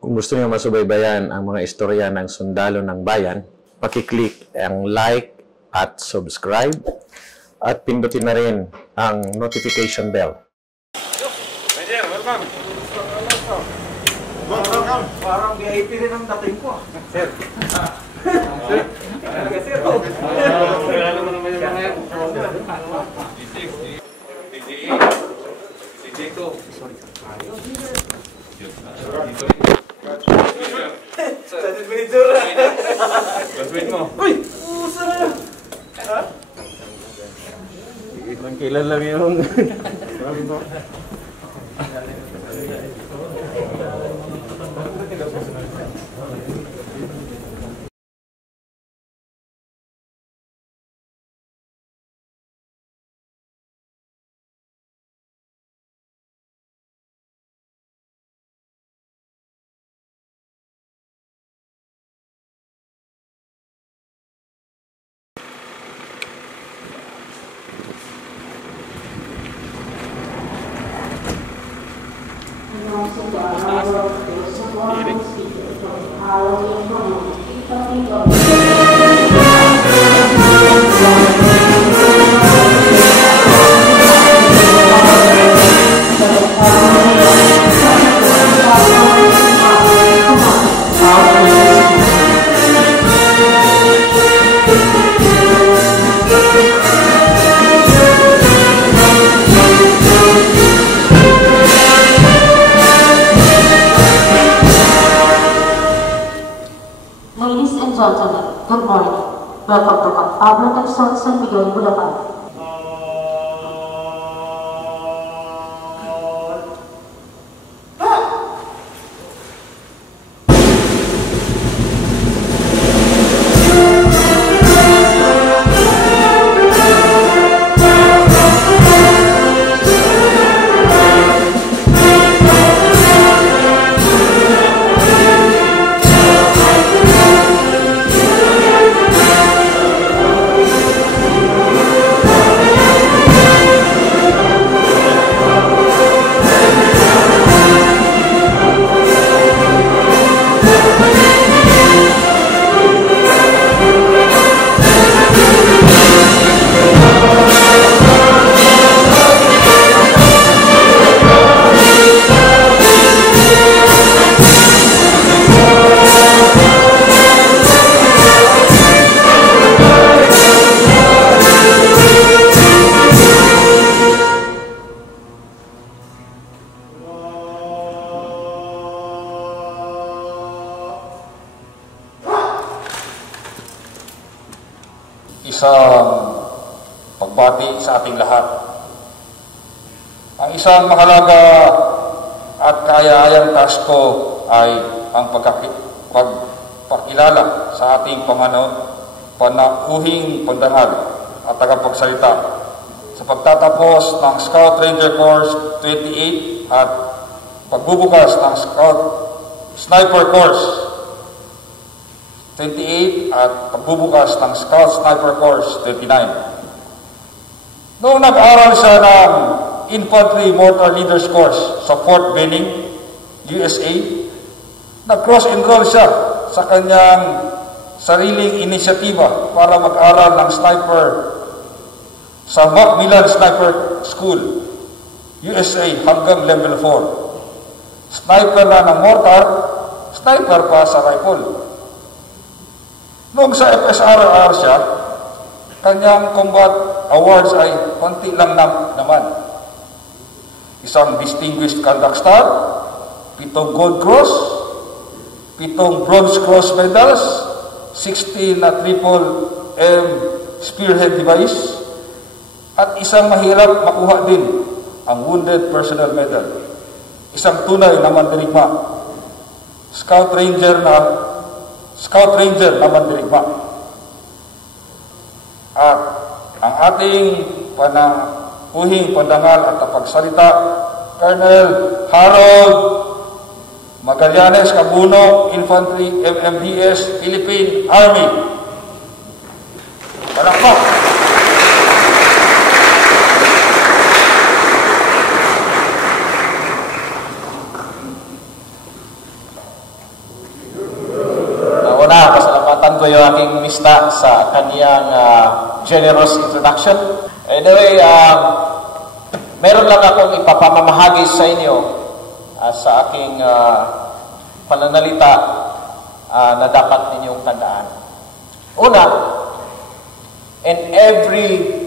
Kung gusto niyo masubaybayan ang mga istorya ng sundalo ng bayan, paki-click ang like at subscribe at pindutin na rin ang notification bell. Ranger, welcome. Welcome. Parang VIP rin ang dating ko. Sir. Sir. Sir. Kilala mo naman yung mga yan. DJ2. Sorry. Sadit manager. Gaswin mo. Uy! Usa na yun. Ha? Langkilan lang yun. Sabi mo. Ladies and gentlemen, good morning. Welcome to Camp Pablo Quezon, San Miguel, Bulacan. Isang pagbati sa ating lahat. Ang isang mahalaga at kaaya-ayang task ko ay ang pagpakilala sa ating panauhing pandangal at tagapagsalita sa pagtatapos ng Scout Ranger Course 28 at pagbubukas ng Scout Sniper Course 28 at pagbubukas ng Scout Sniper Course 29. Noong nag-aral siya ng Infantry Mortar Leaders Course sa Fort Benning, USA, nag-cross-enroll siya sa kanyang sariling inisyatiba para mag-aral ng sniper sa Macmillan Sniper School, USA hanggang level 4. Sniper na ng mortar, sniper pa sa rifle. Noong sa FSRR siya, kanyang combat awards ay konti lang naman. Isang Distinguished Conduct Star, 7 Gold Cross, 7 Bronze Cross Medals, 16 na triple M spearhead device, at isang mahirap makuha din, ang Wounded Personnel Medal. Isang tunay na mandirigma, Scout Ranger na mandirigma. At ang ating panangkuhing pandangal at pagsalita, Colonel Harold Magallanes Cabuno, Infantry, MMDS, Philippine Army. Palakpak! Una, pasalamatan ko yung aking mista sa kaniyang generous introduction. Anyway, meron lang akong ipapamamahagi sa inyo sa aking pananalita na dapat ninyong tandaan. Una, in every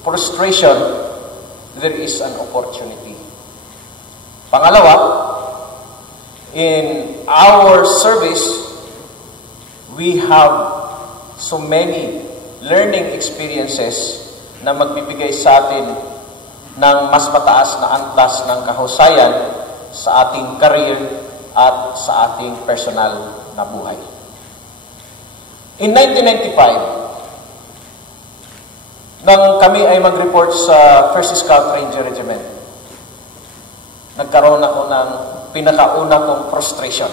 frustration, there is an opportunity. Pangalawa, in our service, we have so many learning experiences na magbibigay sa atin ng mas mataas na antas ng kahusayan sa ating career at sa ating personal na buhay. In 1995, nang kami ay mag-report sa 1st Scout Ranger Regiment, nagkaroon ako ng pinakauna kong frustration.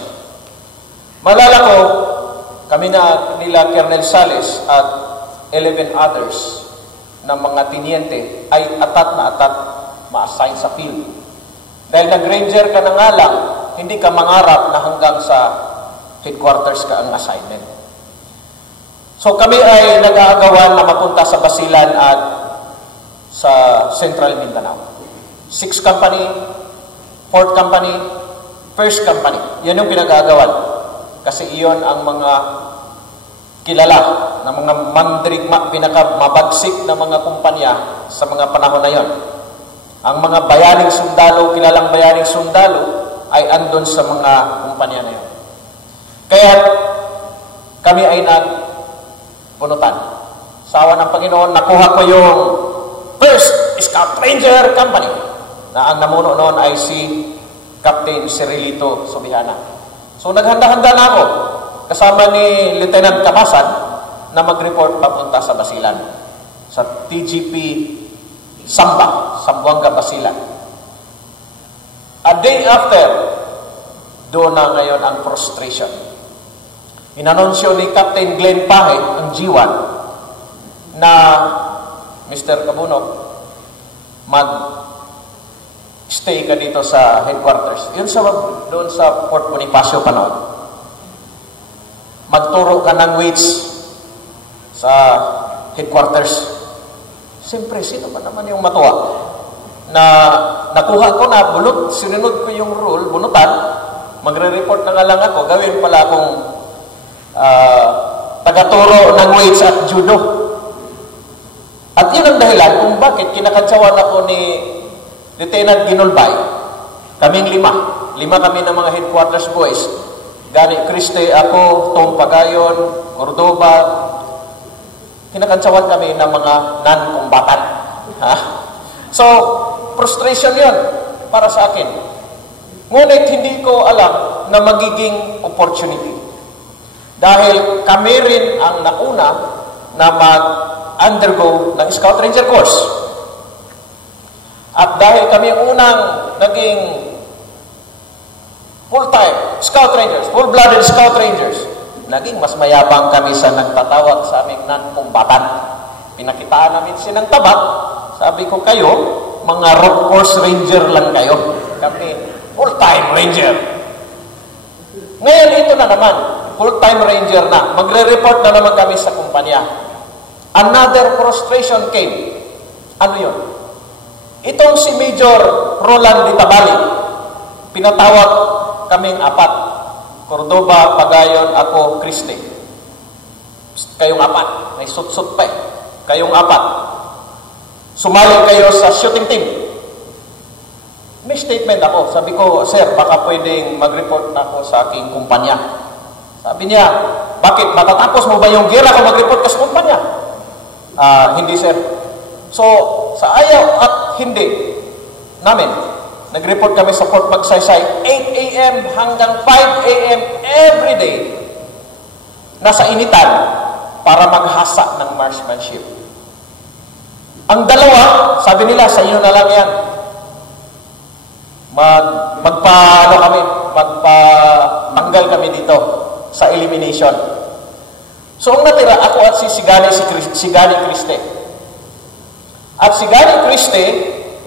Malala ko, kami nila Colonel Sales at 11 others na mga tiniente ay atat na atat ma-assign sa field. Dahil nag-ranger ka na nga lang, hindi ka mangarap na hanggang sa headquarters ka ang assignment. So kami ay nag-aagawan na mapunta sa Basilan at sa Central Mindanao. 6th Company, 4th Company, 1st Company. Yan yung pinag-aagawan. Kasi iyon ang mga kilala na mga mandirigma, pinakamabagsik na mga kumpanya sa mga panahon na yon. Ang mga bayaning sundalo, kilalang bayaning sundalo, ay andon sa mga kumpanya na yon. Kaya kami ay nagbunutan. Sa awa ng Panginoon, nakuha ko yung 1st Scout Ranger Company na ang namuno noon ay si Captain Cirilito Subihana. So naghanda-handa na ako kasama ni Lieutenant Kamasan na mag-report papunta sa Basilan, sa TGP Sambuanga, Basilan. A day after, doon na ngayon ang frustration. Inanunsyo ni Captain Glenn Pahe, ang G1, na Mr. Cabuno, stay ka dito sa headquarters. Yun doon sa Fort Bonifacio pa noon. Magturo ka ng weights sa headquarters. Siyempre, sino ba naman yung matuwa? Na nakuha ko na, sinunod ko yung rule, bunutan, magre-report na nga lang ako, gawin pala akong tagaturo ng weights at judo. At yun ang dahilan kung bakit kinakatsawan ako ni Lieutenant Ginulbay, kaming 5 kami ng mga headquarters boys. Gani Criste, ako, Tom Pagayon, Cordoba. Kinakantsawan kami ng mga non-combatant. So, frustration yun para sa akin. Ngunit hindi ko alam na magiging opportunity. Dahil kami rin ang nauna na mag-undergo ng Scout Ranger course. At dahil kami unang naging full-time Scout Rangers, full-blooded Scout Rangers, naging mas mayabang kami sa nagtatawag sa aming non-combatant. Pinakitaan namin silang tabak. Sabi ko, kayo, mga road course ranger lang kayo. Kami, full-time ranger. Ngayon, ito na naman, full-time ranger na. Magre-report na naman kami sa kumpanya. Another frustration came. Ano yun? Itong si Major Roland Ditabali, pinatawag kaming 4. Cordoba, Pagayon, ako, Criste. Kayong 4. May sut-sut pa eh. Kayong 4. Sumali kayo sa shooting team. May statement ako. Sabi ko, sir, baka pwedeng mag-report na ako sa aking kumpanya. Sabi niya, Bakit? Matatapos mo ba yung gera kung mag-report ka sa kumpanya? Hindi, sir. So, sa ayaw at hindi namin, nag-report kami sa Fort Magsaysay 8 a.m. hanggang 5 a.m. every day. Nasa initan para maghasa ng marksmanship. Ang dalawa, sabi nila, sa inyo na lang yan. Magpatanggal kami dito sa elimination. So, ang natira, ako at si Gani Criste. At si Gani Criste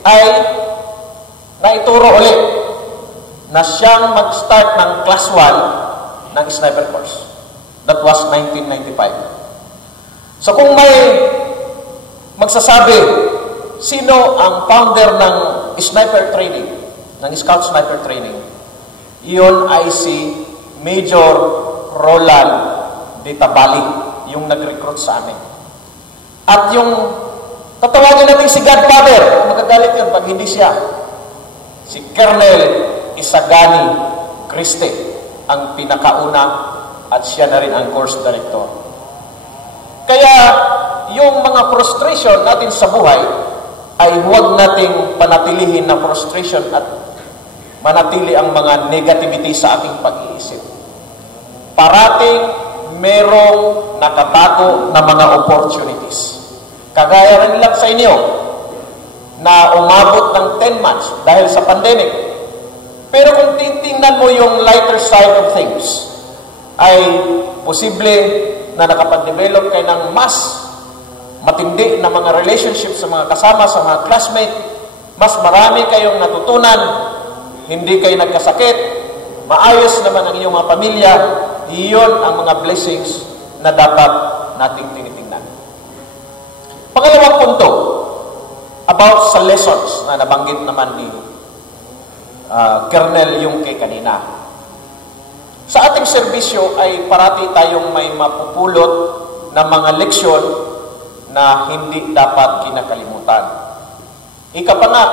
ay naituro ulit na siyang mag-start ng class 1 ng sniper course. That was 1995. So, kung may magsasabi, sino ang founder ng sniper training, ng scout sniper training, iyon ay si Major Roland de Tabali, yung nag-recruit sa amin. At yung tatawagin natin si Godfather, magagalit yun pag hindi siya, si Colonel Isagani Criste, ang pinakauna at siya na rin ang course director. Kaya yung mga frustration natin sa buhay ay huwag nating panatilihin na frustration at manatili ang mga negativity sa ating pag-iisip. Parating merong nakatago na mga opportunities. Kagaya rin lang sa inyo na umabot ng 10 months dahil sa pandemic. Pero kung titingnan mo yung lighter side of things, ay posible na nakapag-develop kayo ng mas matindi na mga relationships sa mga kasama, sa mga classmate, mas marami kayong natutunan, hindi kayo nagkasakit, maayos naman ang inyong mga pamilya, iyon ang mga blessings na dapat nating tinitingnan. Pangalawang punto, about sa lessons na nabanggit naman ni Colonel Yungke kanina. Sa ating serbisyo ay parati tayong may mapupulot na mga leksyon na hindi dapat kinakalimutan. Ika pa nga,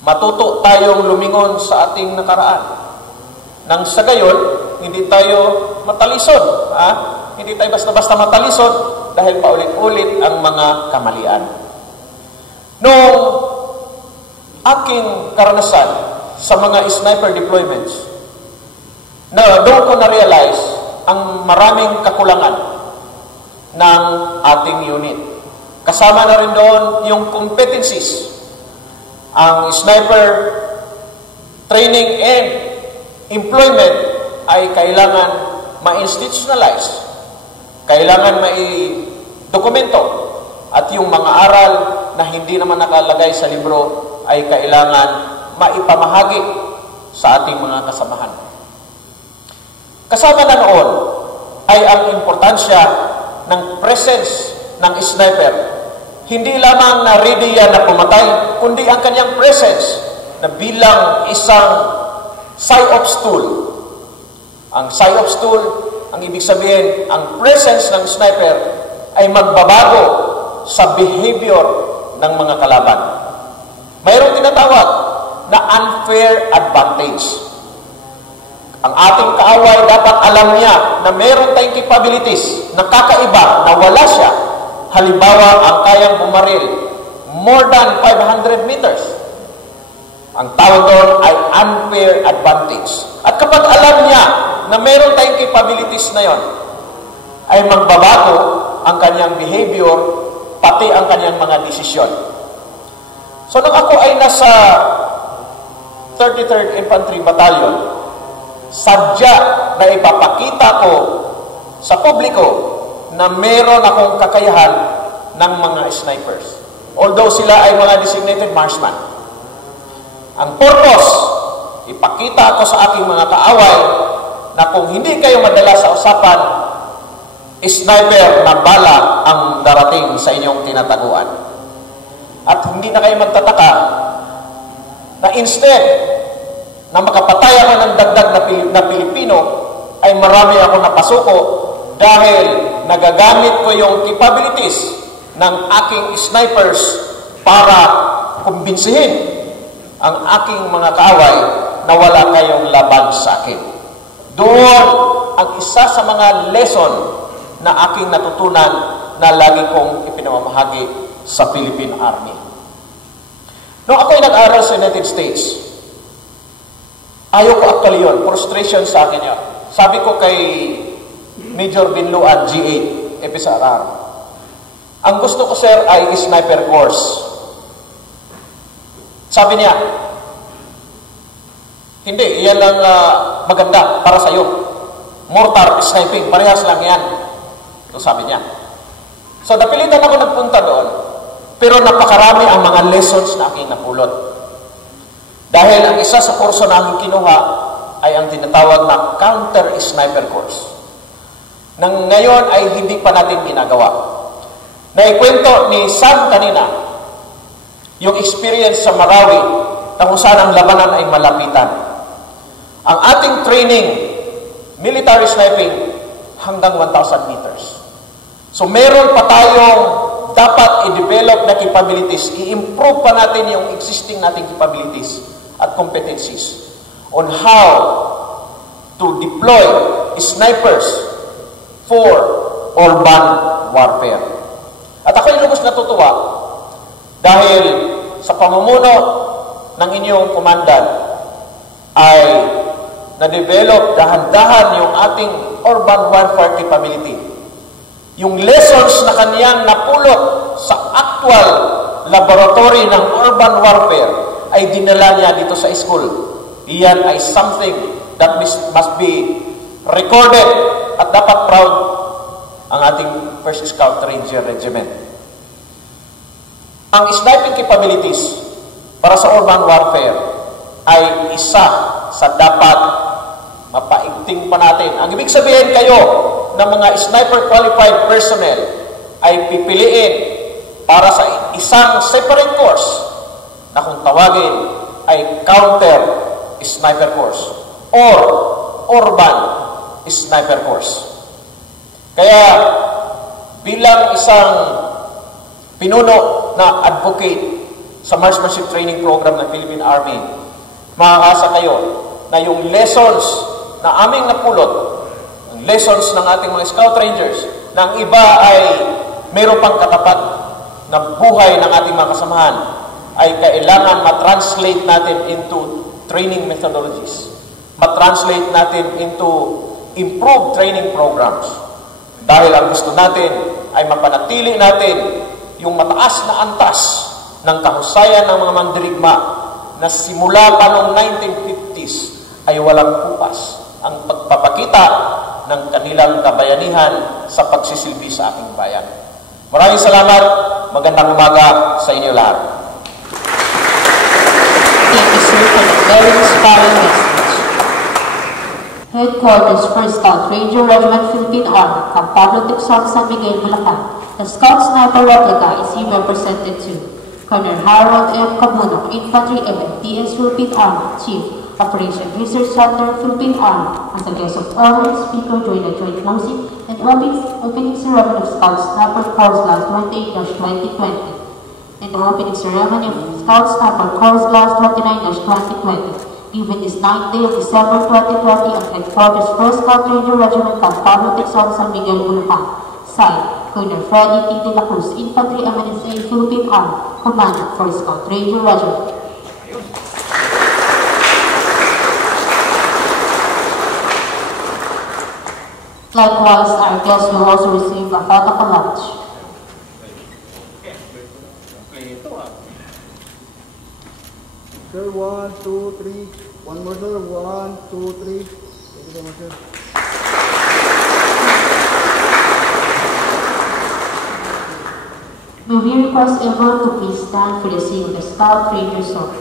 matuto tayong lumingon sa ating nakaraan. Nang sa gayon, hindi tayo matalisod. Hindi tayo basta-basta matalisod dahil paulit-ulit ang mga kamalian. Noong aking karanasan sa mga sniper deployments, na doon ko na-realize ang maraming kakulangan ng ating unit. Kasama na rin doon yung competencies. Ang sniper training and employment ay kailangan ma-institutionalize. Kailangan mai-dokumento. At yung mga aral na hindi naman nakalagay sa libro ay kailangan maipamahagi sa ating mga kasamahan. Kasama na noon ay ang importansya ng presence ng sniper. Hindi lamang na ready yan na pumatay, kundi ang kanyang presence na bilang isang PSYOPs tool. Ang PSYOPs tool, ang ibig sabihin, ang presence ng sniper ay magbabago sa behavior ng mga kalaban. Mayroong tinatawag na unfair advantage. Ang ating kaaway dapat alam niya na meron tayong capabilities na kakaiba, na wala siya. Halimbawa, ang kayang bumaril more than 500 meters. Ang tawag doon ay unfair advantage. At kapag alam niya na meron tayong capabilities na yon, ay magbabago ang kanyang behavior, pati ang kanyang mga desisyon. So, nung ako ay nasa 33rd Infantry Battalion, sadya na ipapakita ko sa publiko na meron akong kakayahan ng mga snipers. Although sila ay mga designated marksman. Ang purpose, ipakita ko sa aking mga kaaway na kung hindi kayo madala sa usapan, sniper na bala ang darating sa inyong tinataguan. At hindi na kayo magtataka na instead na makapatay ako ng dagdag na Pilipino, ay marami ako napasuko dahil nagagamit ko yung capabilities ng aking snipers para kumbinsihin ang aking mga kaaway na wala kayong laban sa akin. Doon ang isa sa mga lesson na aking natutunan na lagi kong ipinamamahagi sa Philippine Army. Noong ako'y nag-aral sa United States, ayaw ko actually yun. Frustration sa akin yun. Sabi ko kay Major Binluan, G8, FSRR, ang gusto ko, sir, ay sniper course. Sabi niya, hindi, iyan lang maganda para sa'yo. Mortar, sniping, parehas lang yan. So sabi niya. So napilitan ako nagpunta doon, pero napakarami ang mga lessons na aking napulot. Dahil ang isa sa kurso na aking kinuha ay ang tinatawag na counter-sniper course. Nang ngayon ay hindi pa natin ginagawa. Naikwento ni Sam kanina, yung experience sa Marawi, na kung saan ang labanan ay malapitan. Ang ating training, military sniping, hanggang 1,000 meters. So meron pa tayong dapat i-develop na capabilities, i-improve pa natin yung existing nating capabilities at competencies on how to deploy snipers for urban warfare. At ako'y lubos natutuwa dahil sa pamumuno ng inyong komandan ay na-develop dahan-dahan yung ating urban warfare capability. Yung lessons na kaniyang napulot sa actual laboratory ng urban warfare ay dinala niya dito sa school. Iyan ay something that must be recorded at dapat proud ang ating 1st Scout Ranger Regiment. Ang sniping capabilities para sa urban warfare ay isa sa dapat mapaigting pa natin. Ang ibig sabihin kayo ng mga sniper qualified personnel ay pipiliin para sa isang separate course na kung tawagin ay counter sniper course or urban sniper course. Kaya bilang isang pinuno na advocate sa marksmanship training program ng Philippine Army, makakasa kayo na yung lessons na aming napulot, ang lessons ng ating mga Scout Rangers, na ang iba ay mayroon pang katapat na buhay ng ating mga kasamahan, ay kailangan matranslate natin into training methodologies, matranslate natin into improved training programs. Dahil ang gusto natin ay mapanatili natin yung mataas na antas ng kahusayan ng mga mandirigma na simula pa noong 1950s ay walang kupas ang pagpapakita ng kanilang kabayanihan sa pagsisilbi sa ating bayan. Maraming salamat. Magandang umaga sa inyo lahat. Thank you, sir, for the very inspiring message. Headquarters 1st Scout Ranger Regiment Philippine Army, Camp Pablo Tucson, San Miguel, Bulacan. The Scout Sniper Replica is here represented to Colonel Harold F. Cabunok, Infantry MFDS Philippine Army, Chief, Operation Research Center, Philippine Army. As a guest of honor, speaker during the joint closing and opening ceremony of Scout Sniper Corps Class 28-2020 and the opening ceremony of Scout Sniper Corps Class 29-2020. Given this 9th day of December 2020 at Headquarters 1st Scout Ranger Regiment, Camp Pablo Tucson, San Miguel, Bulacan. Signed, Colonel Freddy T. De La Cruz, Infantry MNSA, Philippine Army, Commander 1st Scout Ranger Regiment. Likewise, our guests will also receive a photo lunch. Sir, 1, 2, 3. One more, sir. 1, 2, 3. Thank you so much, sir. May we request everyone to please stand for the sing of the Scout Ranger song.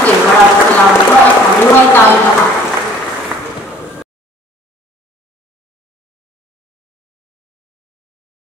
Sige, maraming salamat po at mabuhay tayo